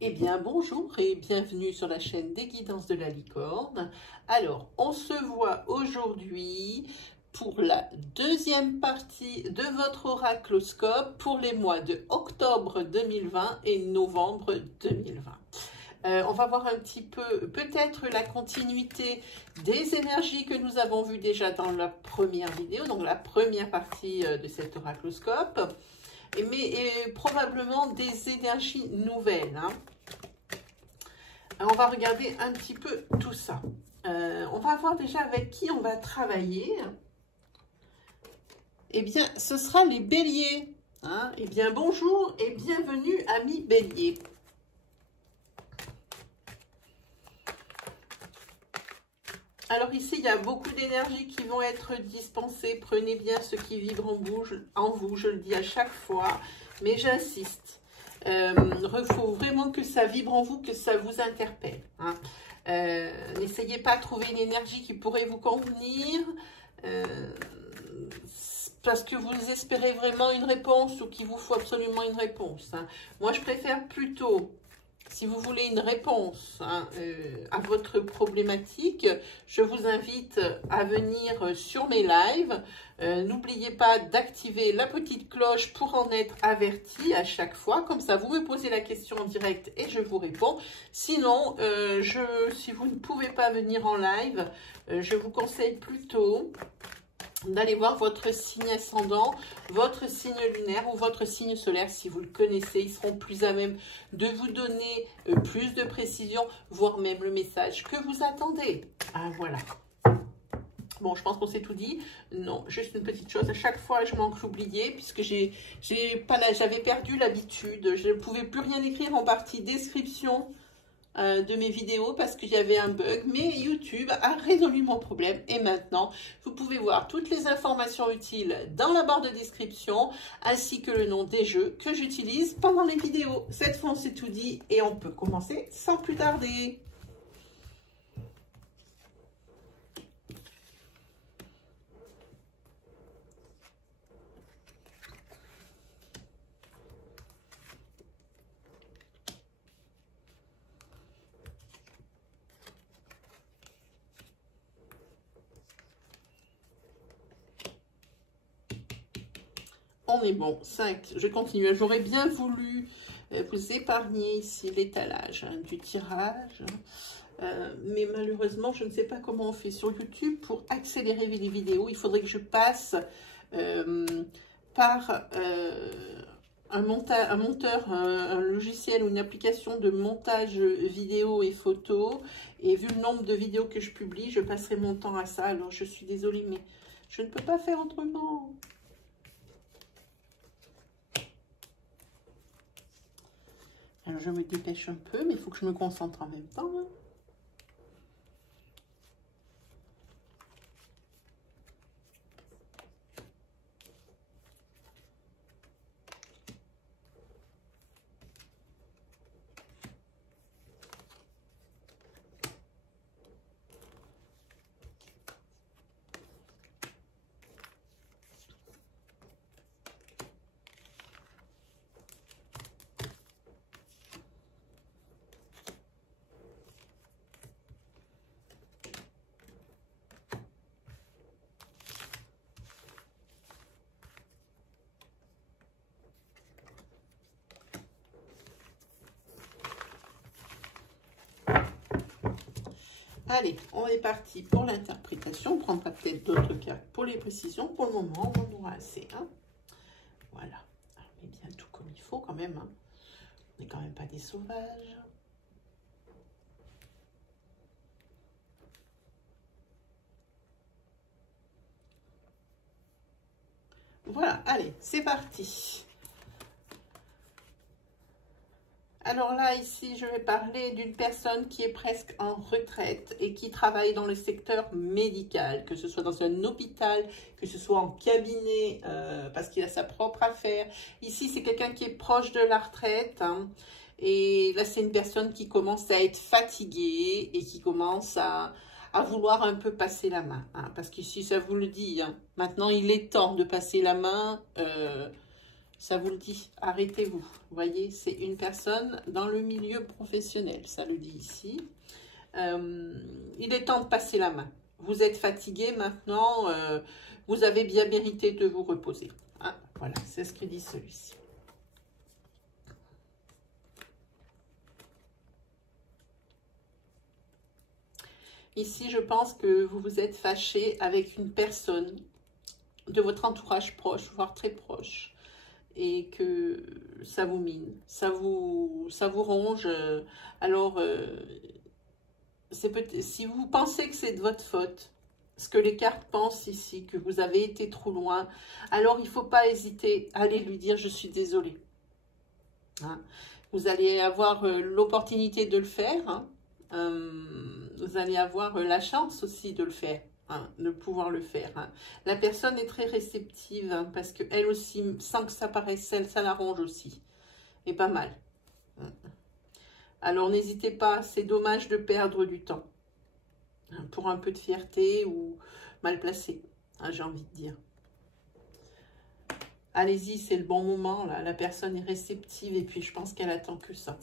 Eh bien, bonjour et bienvenue sur la chaîne des guidances de la licorne. Alors, on se voit aujourd'hui pour la deuxième partie de votre oracloscope pour les mois de octobre 2020 et novembre 2020. On va voir un petit peu, peut-être la continuité des énergies que nous avons vues déjà dans la première vidéo, donc la première partie de cet oracloscope. Mais probablement des énergies nouvelles. Hein. On va regarder un petit peu tout ça. On va voir déjà avec qui on va travailler. Eh bien, ce sera les béliers. Hein. Eh bien, bonjour et bienvenue, amis béliers. Alors ici, il y a beaucoup d'énergies qui vont être dispensées. Prenez bien ce qui vibre en vous, je le dis à chaque fois, mais j'insiste. Il faut vraiment que ça vibre en vous, que ça vous interpelle. Hein. N'essayez pas de trouver une énergie qui pourrait vous convenir parce que vous espérez vraiment une réponse ou qu'il vous faut absolument une réponse. Hein. Moi, je préfère plutôt... Si vous voulez une réponse à votre problématique, je vous invite à venir sur mes lives. N'oubliez pas d'activer la petite cloche pour en être averti à chaque fois. Comme ça, vous me posez la question en direct et je vous réponds. Sinon, si vous ne pouvez pas venir en live, je vous conseille plutôt d'aller voir votre signe ascendant, votre signe lunaire ou votre signe solaire. Si vous le connaissez, ils seront plus à même de vous donner plus de précision, voire même le message que vous attendez. Ah, voilà. Bon, je pense qu'on s'est tout dit. Non, juste une petite chose. À chaque fois, je manque l'oublier puisque j'avais perdu l'habitude. Je ne pouvais plus rien écrire en partie description de mes vidéos parce qu'il y avait un bug, mais YouTube a résolu mon problème et maintenant vous pouvez voir toutes les informations utiles dans la barre de description ainsi que le nom des jeux que j'utilise pendant les vidéos. Cette fois on s'est tout dit et on peut commencer sans plus tarder. On est bon. 5. Je continue. J'aurais bien voulu vous épargner ici l'étalage du tirage. Mais malheureusement, je ne sais pas comment on fait sur YouTube pour accélérer les vidéos. Il faudrait que je passe par un monteur, un logiciel ou une application de montage vidéo et photo. Et vu le nombre de vidéos que je publie, je passerai mon temps à ça. Alors, je suis désolée, mais je ne peux pas faire autrement. Alors, je me dépêche un peu, mais il faut que je me concentre en même temps. Hein. Allez, on est parti pour l'interprétation. On prendra peut-être d'autres cartes pour les précisions. Pour le moment, on en aura assez. Hein. Voilà. Alors, on met bien tout comme il faut quand même. Hein. On n'est quand même pas des sauvages. Voilà, allez, c'est parti. Alors là, ici, je vais parler d'une personne qui est presque en retraite et qui travaille dans le secteur médical, que ce soit dans un hôpital, que ce soit en cabinet, parce qu'il a sa propre affaire. Ici, c'est quelqu'un qui est proche de la retraite. Hein, et là, c'est une personne qui commence à être fatiguée et qui commence à vouloir un peu passer la main. Hein, parce qu'ici, ça vous le dit, hein, maintenant, il est temps de passer la main Ça vous le dit, arrêtez-vous. Vous voyez, c'est une personne dans le milieu professionnel, ça le dit ici. Il est temps de passer la main. Vous êtes fatigué maintenant, vous avez bien mérité de vous reposer. Hein, voilà, c'est ce que dit celui-ci. Ici, je pense que vous vous êtes fâché avec une personne de votre entourage proche, voire très proche, et que ça vous mine, ça vous ronge. Alors, si vous pensez que c'est de votre faute, ce que les cartes pensent ici, que vous avez été trop loin, alors il ne faut pas hésiter à aller lui dire « je suis désolée hein ». Vous allez avoir l'opportunité de le faire, hein. Vous allez avoir la chance aussi de le faire, hein, de pouvoir le faire. Hein. La personne est très réceptive, hein, parce qu'elle aussi, sans que ça paraisse elle, ça l'arrange aussi, et pas mal. Alors n'hésitez pas, c'est dommage de perdre du temps pour un peu de fierté ou mal placé, hein, j'ai envie de dire. Allez-y, c'est le bon moment, là. La personne est réceptive et puis je pense qu'elle attend que ça.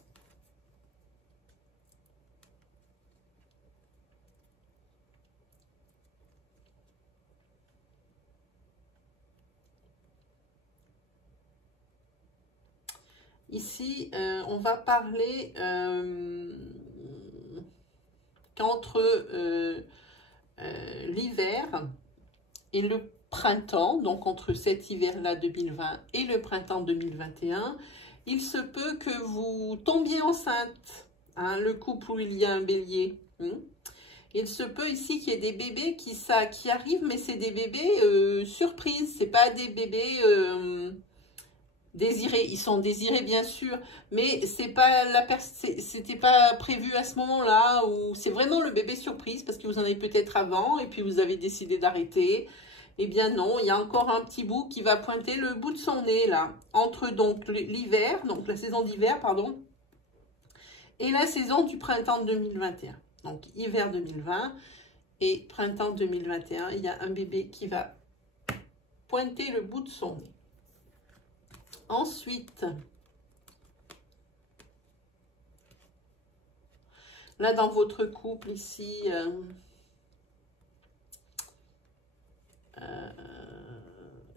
Ici, on va parler qu'entre l'hiver et le printemps, donc entre cet hiver-là 2020 et le printemps 2021, il se peut que vous tombiez enceinte, hein, le couple où il y a un bélier. Il se peut ici qu'il y ait des bébés qui arrivent, mais c'est des bébés surprises, c'est pas des bébés désirés. Ils sont désirés bien sûr, mais c'est pas c'était pas prévu à ce moment-là, ou c'est vraiment le bébé surprise parce que vous en avez peut-être avant et puis vous avez décidé d'arrêter. Eh bien non, il y a encore un petit bout qui va pointer le bout de son nez là, entre donc l'hiver, donc la saison d'hiver, pardon, et la saison du printemps 2021. Donc hiver 2020 et printemps 2021, il y a un bébé qui va pointer le bout de son nez. Ensuite, là dans votre couple ici,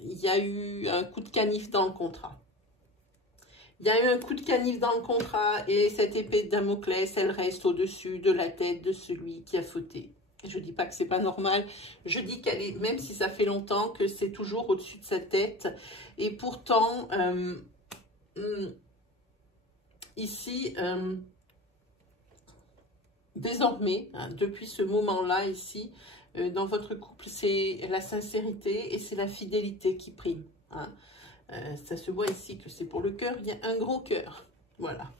il y a eu un coup de canif dans le contrat. Il y a eu un coup de canif dans le contrat et cette épée de Damoclès, elle reste au-dessus de la tête de celui qui a fauté. Je ne dis pas que c'est pas normal, je dis qu'elle est, même si ça fait longtemps, que c'est toujours au-dessus de sa tête. Et pourtant, ici, désormais, hein, depuis ce moment-là, ici, dans votre couple, c'est la sincérité et c'est la fidélité qui prime. Hein. Ça se voit ici que c'est pour le cœur, il y a un gros cœur. Voilà.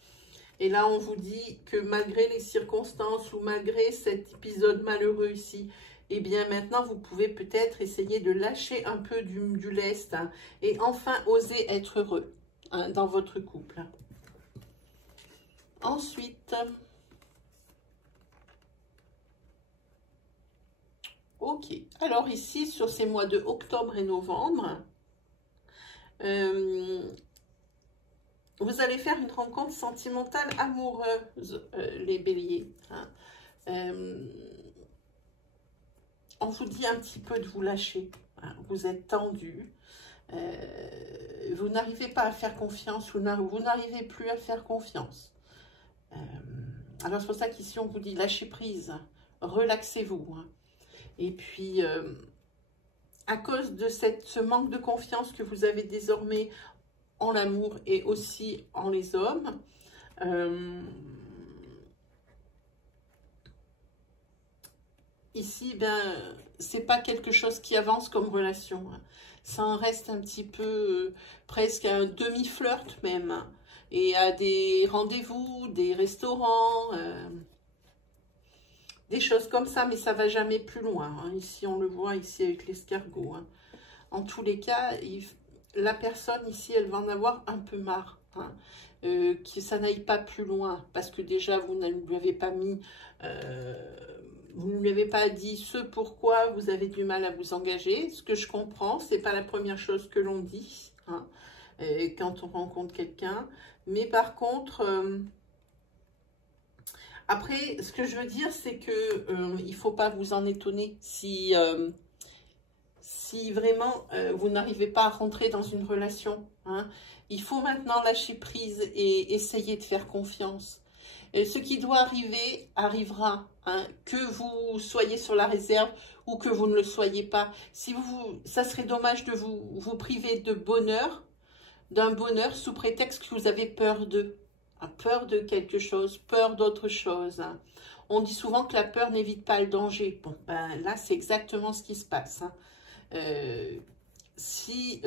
Et là, on vous dit que malgré les circonstances ou malgré cet épisode malheureux ici, eh bien maintenant, vous pouvez peut-être essayer de lâcher un peu du lest, hein, et enfin oser être heureux, hein, dans votre couple. Ensuite, ok. Alors ici, sur ces mois de octobre et novembre, vous allez faire une rencontre sentimentale amoureuse, les béliers. Hein. On vous dit un petit peu de vous lâcher. Hein. Vous êtes tendu. Vous n'arrivez pas à faire confiance. Vous n'arrivez plus à faire confiance. Alors, c'est pour ça qu'ici, on vous dit lâchez prise. Relaxez-vous. Hein. Et puis, à cause de ce manque de confiance que vous avez désormais en l'amour et aussi en les hommes, ici, ben, c'est pas quelque chose qui avance comme relation. Hein. Ça en reste un petit peu, presque un demi-flirt même. Hein. Et à des rendez-vous, des restaurants, des choses comme ça, mais ça va jamais plus loin. Hein. Ici, on le voit ici avec l'escargot. Hein. En tous les cas, la personne ici, elle va en avoir un peu marre. Hein. Que ça n'aille pas plus loin. Parce que déjà, vous ne lui avez pas mis... vous ne lui avez pas dit ce pourquoi vous avez du mal à vous engager. Ce que je comprends, c'est pas la première chose que l'on dit. Hein. quand on rencontre quelqu'un. Mais par contre, après, ce que je veux dire, c'est que il ne faut pas vous en étonner si, si vraiment vous n'arrivez pas à rentrer dans une relation. Hein. Il faut maintenant lâcher prise et essayer de faire confiance. Et ce qui doit arriver, arrivera. Hein, que vous soyez sur la réserve ou que vous ne le soyez pas. Si ça serait dommage de vous priver de bonheur, d'un bonheur sous prétexte que vous avez peur de. Hein, peur de quelque chose, peur d'autre chose. Hein. On dit souvent que la peur n'évite pas le danger. Bon, ben là, c'est exactement ce qui se passe. Hein. Si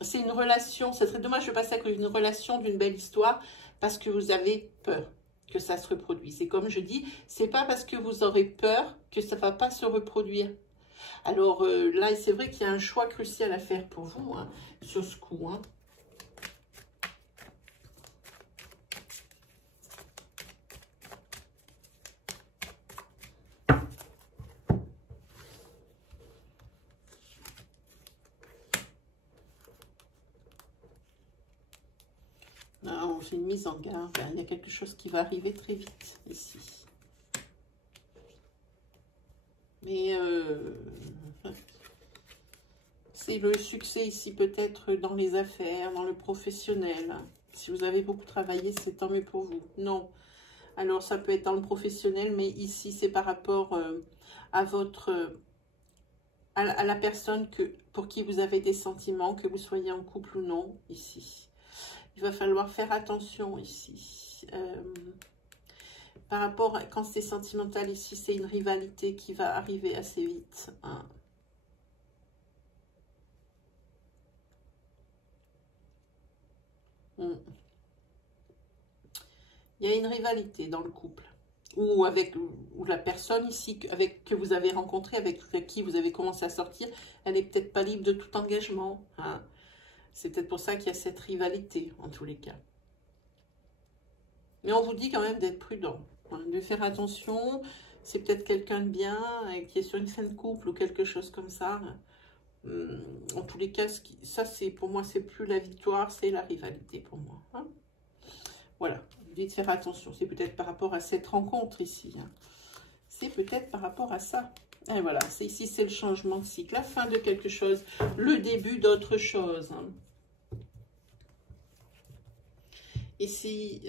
c'est une relation, ça serait dommage de passer à côté d'une relation, d'une belle histoire, parce que vous avez peur que ça se reproduise. Et comme je dis, c'est pas parce que vous aurez peur que ça va pas se reproduire. Alors là, c'est vrai qu'il y a un choix crucial à faire pour vous, hein, sur ce coup. Hein. Là, on fait une mise en garde. Il y a quelque chose qui va arriver très vite ici. Mais c'est le succès ici peut-être dans les affaires, dans le professionnel. Si vous avez beaucoup travaillé, c'est tant mieux pour vous. Non. Alors, ça peut être dans le professionnel, mais ici, c'est par rapport à votre... à la personne pour qui vous avez des sentiments, que vous soyez en couple ou non, ici. Il va falloir faire attention ici. Par rapport à quand c'est sentimental, ici, c'est une rivalité qui va arriver assez vite. Hein. Il y a une rivalité dans le couple. Ou avec ou la personne ici que vous avez rencontré, avec qui vous avez commencé à sortir, elle n'est peut-être pas libre de tout engagement. Hein. C'est peut-être pour ça qu'il y a cette rivalité, en tous les cas. Mais on vous dit quand même d'être prudent, hein, de faire attention. C'est peut-être quelqu'un de bien, qui est sur une fin de couple ou quelque chose comme ça. En tous les cas, ça, pour moi, c'est plus la victoire, c'est la rivalité pour moi. Hein. Voilà, vous dites de faire attention. C'est peut-être par rapport à cette rencontre ici. Hein. C'est peut-être par rapport à ça. Et voilà, ici, c'est le changement de cycle. La fin de quelque chose, le début d'autre chose. Hein. Ici,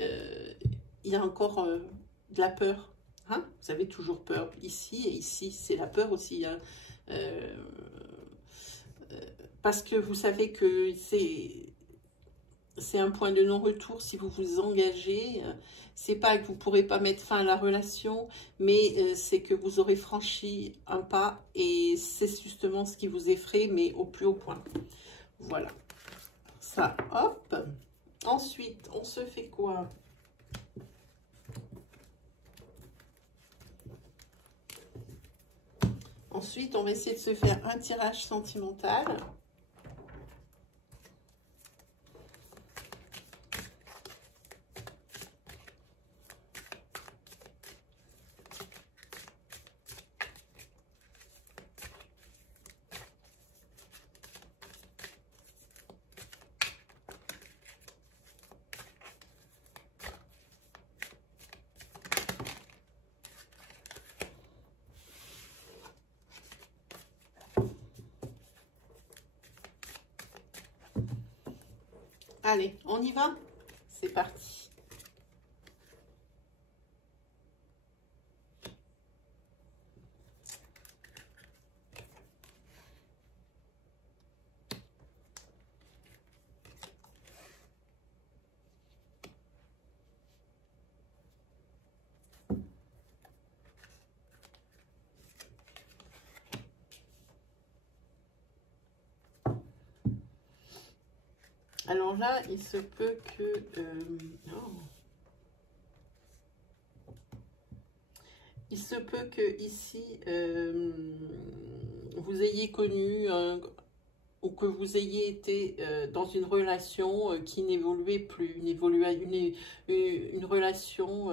il y a encore de la peur. Hein? Vous avez toujours peur ici et ici, c'est la peur aussi. Hein? Parce que vous savez que c'est un point de non-retour si vous vous engagez. C'est pas que vous ne pourrez pas mettre fin à la relation, mais c'est que vous aurez franchi un pas et c'est justement ce qui vous effraie, mais au plus haut point. Voilà. Ça, hop. Ensuite, on se fait quoi? Ensuite, on va essayer de se faire un tirage sentimental. Allez, on y va? C'est parti. Alors là, il se peut que... il se peut que ici, vous ayez connu ou que vous ayez été dans une relation qui n'évoluait plus, une relation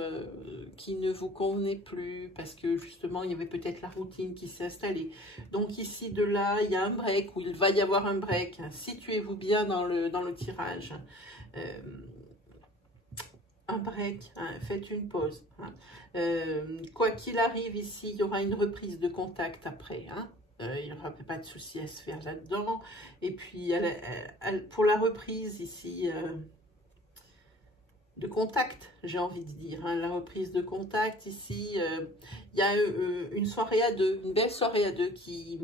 qui ne vous convenait plus, parce que justement, il y avait peut-être la routine qui s'est installée. Donc ici, de là, il y a un break, ou il va y avoir un break. Situez-vous bien dans le tirage. Un break, hein, faites une pause. Hein. Quoi qu'il arrive ici, il y aura une reprise de contact après, hein. Il n'y aura pas de souci à se faire là-dedans. Et puis, pour la reprise ici, de contact, j'ai envie de dire, hein, la reprise de contact ici, il y a une soirée à deux, une belle soirée à deux qui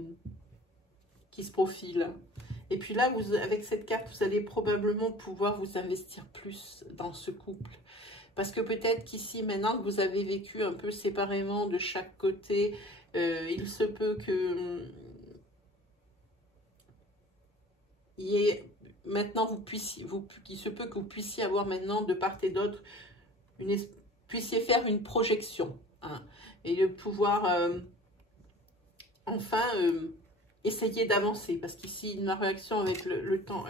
se profile. Et puis là, avec cette carte, vous allez probablement pouvoir vous investir plus dans ce couple. Parce que peut-être qu'ici, maintenant que vous avez vécu un peu séparément de chaque côté, il se peut que il y ait maintenant il se peut que vous puissiez avoir maintenant de part et d'autre puissiez faire une projection, hein, et de pouvoir enfin essayer d'avancer, parce qu'ici ma réaction avec le temps,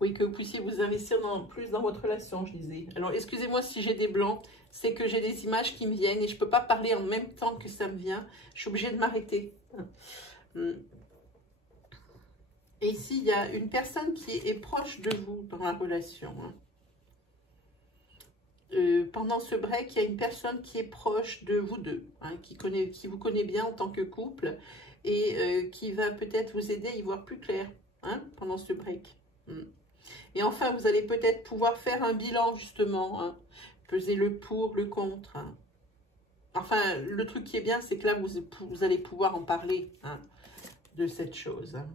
oui, que vous puissiez vous investir plus dans votre relation, je disais. Alors, excusez-moi si j'ai des blancs, c'est que j'ai des images qui me viennent et je ne peux pas parler en même temps que ça me vient. Je suis obligée de m'arrêter. Et ici, il y a une personne qui est proche de vous dans la relation. Pendant ce break, il y a une personne qui est proche de vous deux, hein, qui vous connaît bien en tant que couple et qui va peut-être vous aider à y voir plus clair, hein, pendant ce break. Et enfin, vous allez peut-être pouvoir faire un bilan, justement, hein, peser le pour, le contre. Hein. Enfin, le truc qui est bien, c'est que là, vous allez pouvoir en parler, hein, de cette chose. Hein.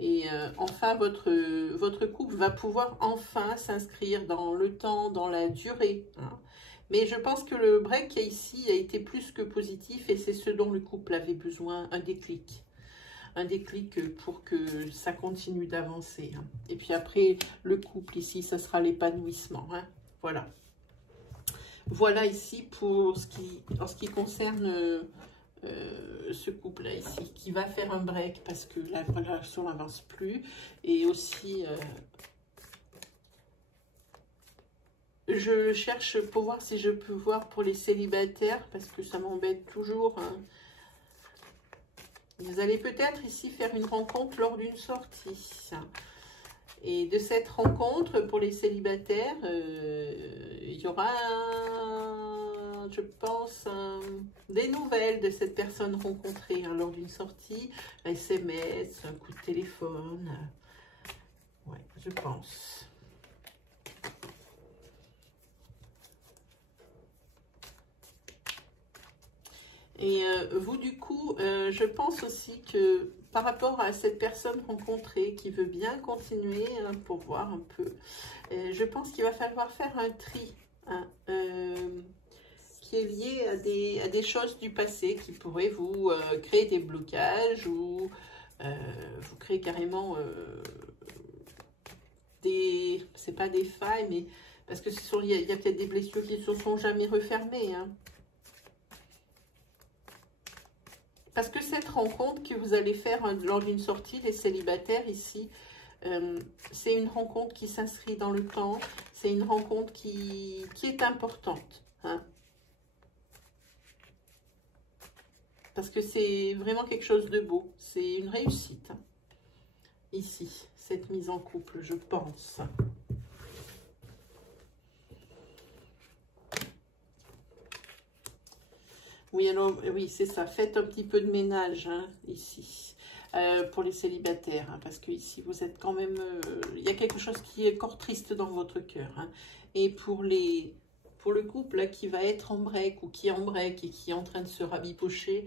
Et enfin, votre couple va pouvoir enfin s'inscrire dans le temps, dans la durée. Hein. Mais je pense que le break qu'il y a ici a été plus que positif et c'est ce dont le couple avait besoin, un déclic. Un déclic pour que ça continue d'avancer. Hein. Et puis après, le couple ici, ça sera l'épanouissement. Hein. Voilà. Voilà ici pour en ce qui concerne ce couple-là ici, qui va faire un break parce que la relation n'avance plus. Et aussi, je cherche pour voir si je peux voir pour les célibataires, parce que ça m'embête toujours. Hein. Vous allez peut-être ici faire une rencontre lors d'une sortie. Et de cette rencontre, pour les célibataires, il y aura, je pense, des nouvelles de cette personne rencontrée, hein, lors d'une sortie. Un SMS, un coup de téléphone. Ouais, je pense. Et vous, du coup, je pense aussi que par rapport à cette personne rencontrée qui veut bien continuer, hein, pour voir un peu, je pense qu'il va falloir faire un tri, hein, qui est lié à des choses du passé qui pourraient vous créer des blocages ou vous créer carrément c'est pas des failles, mais parce que il y a peut-être des blessures qui ne se sont jamais refermées, hein. Parce que cette rencontre que vous allez faire lors d'une sortie, les célibataires ici, c'est une rencontre qui s'inscrit dans le temps. C'est une rencontre qui est importante. Hein. Parce que c'est vraiment quelque chose de beau. C'est une réussite. Hein. Ici, cette mise en couple, je pense. Oui, alors, oui, c'est ça. Faites un petit peu de ménage, hein, ici, pour les célibataires. Hein, parce que ici, vous êtes quand même... il y a quelque chose qui est encore triste dans votre cœur. Hein. Et pour le couple là, qui va être en break ou qui est en break et qui est en train de se rabibocher,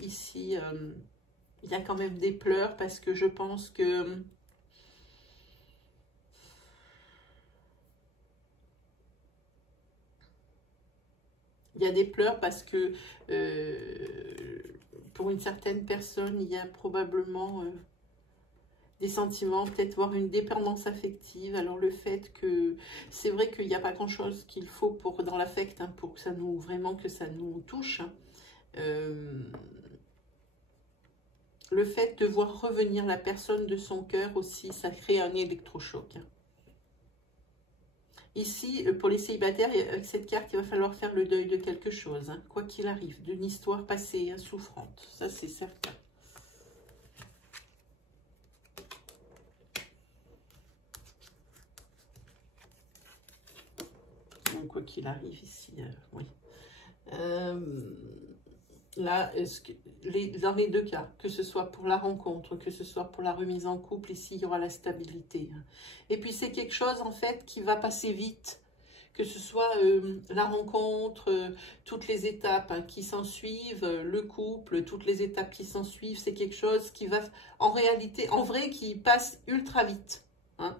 ici, il y a quand même des pleurs parce que je pense que... Il y a des pleurs parce que pour une certaine personne, il y a probablement des sentiments, peut-être voir une dépendance affective. Alors le fait que c'est vrai qu'il n'y a pas grand-chose qu'il faut pour dans l'affect hein, pour que ça nous vraiment que ça nous touche. Hein. Le fait de voir revenir la personne de son cœur aussi, ça crée un électrochoc. Hein. Ici, pour les célibataires, avec cette carte, il va falloir faire le deuil de quelque chose, hein, quoi qu'il arrive, d'une histoire passée, hein, souffrante. Ça, c'est certain. Donc, quoi qu'il arrive ici, oui. Là, dans les deux cas, que ce soit pour la rencontre, que ce soit pour la remise en couple, ici, il y aura la stabilité. Hein. Et puis, c'est quelque chose, en fait, qui va passer vite. Que ce soit la rencontre, toutes les étapes hein, qui s'en suivent, le couple, toutes les étapes qui s'en suivent, c'est quelque chose qui va, en réalité, en vrai, qui passe ultra vite. Hein.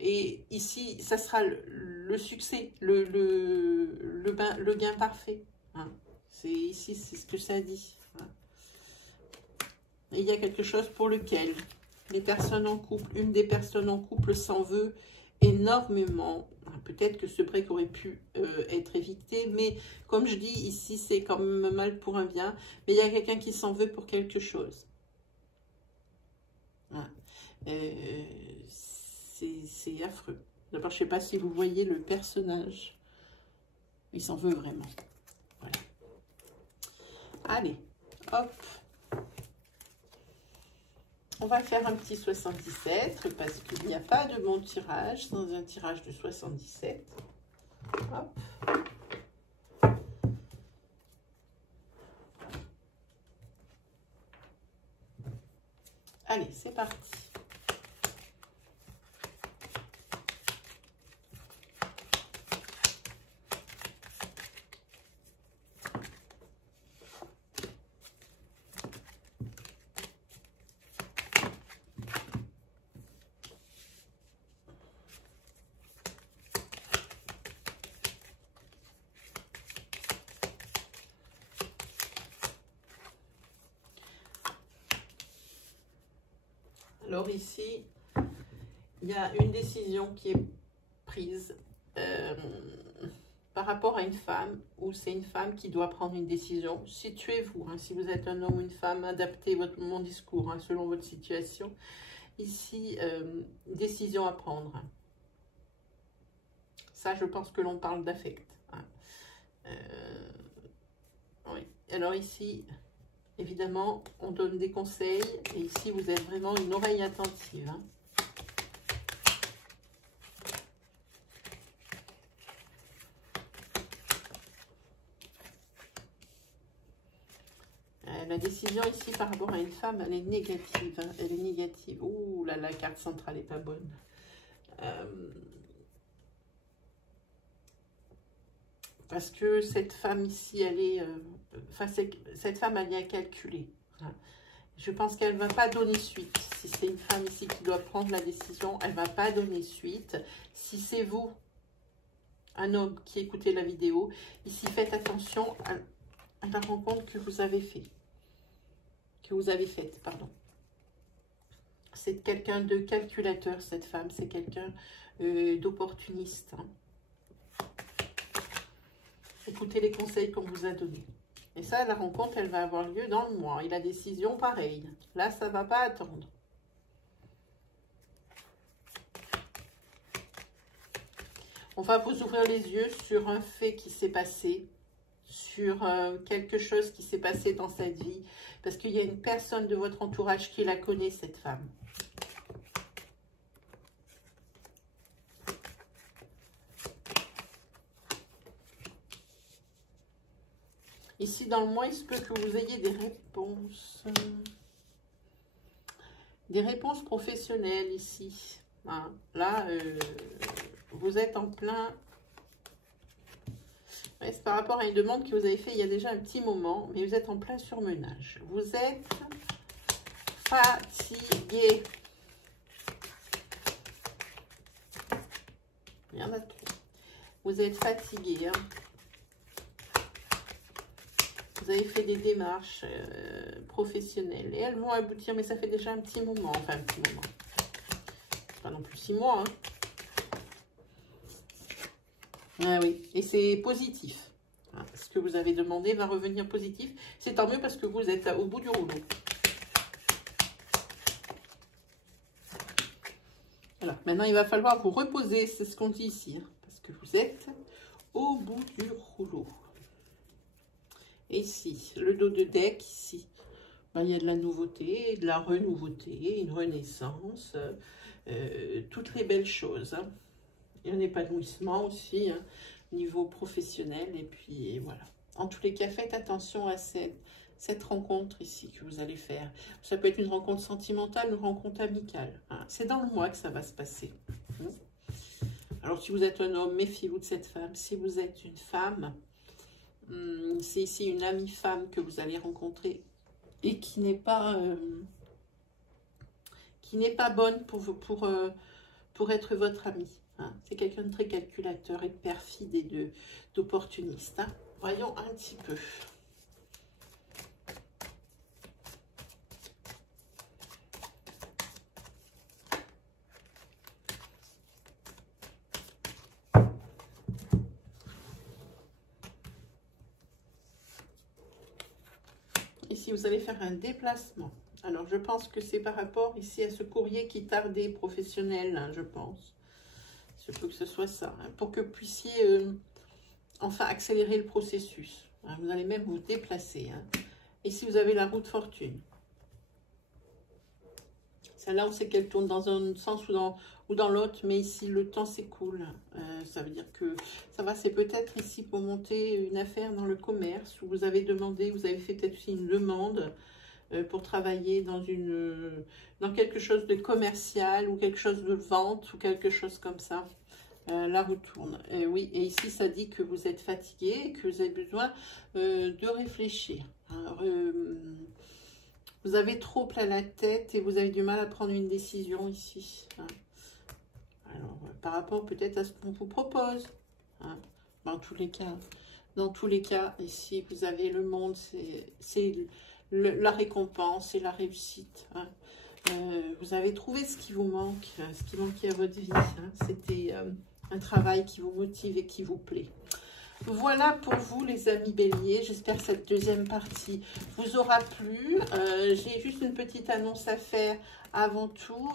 Et ici, ça sera le succès, le gain parfait. Hein. Ici, c'est ce que ça dit. Hein. Et il y a quelque chose pour lequel les personnes en couple, une des personnes en couple s'en veut énormément. Peut-être que ce break aurait pu être évité, mais comme je dis, ici, c'est quand même mal pour un bien. Mais il y a quelqu'un qui s'en veut pour quelque chose. Hein. C'est affreux. D'abord, je ne sais pas si vous voyez le personnage. Il s'en veut vraiment. Voilà. Allez, hop. On va faire un petit 77 parce qu'il n'y a pas de bon tirage dans un tirage de 77. Hop. Allez, c'est parti. Alors ici, il y a une décision qui est prise par rapport à une femme, ou c'est une femme qui doit prendre une décision. Situez-vous, hein, si vous êtes un homme ou une femme, adaptez mon discours hein, selon votre situation. Ici, décision à prendre. Ça, je pense que l'on parle d'affect. Hein. Oui. Alors ici... Évidemment, on donne des conseils et ici, vous êtes vraiment une oreille attentive. Hein. La décision ici par rapport à une femme, elle est négative. Hein. Elle est négative. Ouh là, la carte centrale n'est pas bonne. Parce que cette femme ici, elle est... cette femme, elle vient calculer. Hein. Je pense qu'elle ne va pas donner suite. Si c'est une femme ici qui doit prendre la décision, elle ne va pas donner suite. Si c'est vous, un homme qui écoutez la vidéo, ici, faites attention à la rencontre que vous avez faite. Pardon. C'est quelqu'un de calculateur, cette femme. C'est quelqu'un d'opportuniste. Hein. Écoutez les conseils qu'on vous a donnés. Et ça, la rencontre, elle va avoir lieu dans le mois. Et la décision, pareil. Là, ça ne va pas attendre. On va vous ouvrir les yeux sur un fait qui s'est passé, sur quelque chose qui s'est passé dans cette vie. Parce qu'il y a une personne de votre entourage qui la connaît, cette femme. Ici, dans le mois, il se peut que vous ayez des réponses professionnelles ici. Hein. Là, vous êtes en plein... Ouais, c'est par rapport à une demande que vous avez fait il y a déjà un petit moment, mais vous êtes en plein surmenage. Vous êtes fatigué. Il y en a trop. Vous êtes fatigué, hein. Vous avez fait des démarches professionnelles et elles vont aboutir, mais ça fait déjà un petit moment, enfin un petit moment. Pas non plus 6 mois, hein. Ah oui, et c'est positif. Ce que vous avez demandé va revenir positif. C'est tant mieux parce que vous êtes au bout du rouleau. Voilà, maintenant il va falloir vous reposer, c'est ce qu'on dit ici, hein, parce que vous êtes au bout du rouleau. Et ici, le dos de deck, ici, ben, il y a de la nouveauté, de la renouveauté, une renaissance, toutes les belles choses. Hein. Il y a un épanouissement aussi, hein, niveau professionnel, et puis voilà. En tous les cas, faites attention à cette rencontre ici que vous allez faire. Ça peut être une rencontre sentimentale, une rencontre amicale. Hein. C'est dans le mois que ça va se passer. Alors, si vous êtes un homme, méfiez-vous de cette femme. Si vous êtes une femme, c'est ici une amie femme que vous allez rencontrer et qui n'est pas bonne pour être votre amie. Hein. C'est quelqu'un de très calculateur et de perfide et d'opportuniste. Hein. Voyons un petit peu. Ici, vous allez faire un déplacement. Alors, je pense que c'est par rapport ici à ce courrier qui tardait professionnel, hein, je pense. Il faut que ce soit ça, hein, pour que vous puissiez enfin accélérer le processus. Hein, vous allez même vous déplacer. Hein. Ici, vous avez la roue de fortune. Celle-là, on sait qu'elle tourne dans un sens ou dans l'autre, mais ici, le temps s'écoule. Ça veut dire que ça va, c'est peut-être ici pour monter une affaire dans le commerce, où vous avez demandé, vous avez fait peut-être aussi une demande pour travailler dans quelque chose de commercial, ou quelque chose de vente, ou quelque chose comme ça. La roue tourne. Oui, et ici, ça dit que vous êtes fatigué, que vous avez besoin de réfléchir. Hein, vous avez trop plein la tête et vous avez du mal à prendre une décision ici. Hein. Alors, par rapport peut-être à ce qu'on vous propose. Hein. Dans tous les cas, ici, vous avez le monde, c'est la récompense et la réussite. Hein. Vous avez trouvé ce qui vous manque, ce qui manquait à votre vie. Hein. C'était un travail qui vous motive et qui vous plaît. Voilà pour vous les amis béliers, j'espère que cette deuxième partie vous aura plu. J'ai juste une petite annonce à faire avant tout.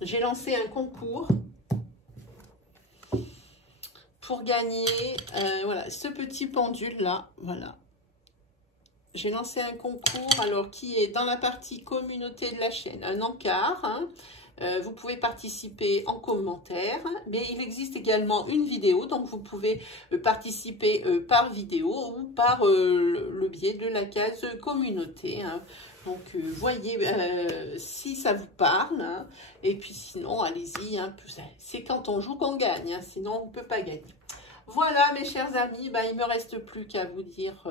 J'ai lancé un concours pour gagner voilà, ce petit pendule là. Voilà. J'ai lancé un concours alors qui est dans la partie communauté de la chaîne, un encart. Hein. Vous pouvez participer en commentaire, mais il existe également une vidéo, donc vous pouvez participer par vidéo ou par le biais de la case communauté. Hein. Donc, voyez si ça vous parle, hein. Et puis sinon, allez-y, hein, c'est quand on joue qu'on gagne, hein, sinon on ne peut pas gagner. Voilà, mes chers amis, bah, il ne me reste plus qu'à vous dire...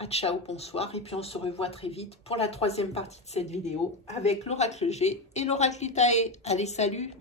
à ciao, bonsoir, et puis on se revoit très vite pour la troisième partie de cette vidéo avec l'oracle G et l'oracle Itae. Allez, salut!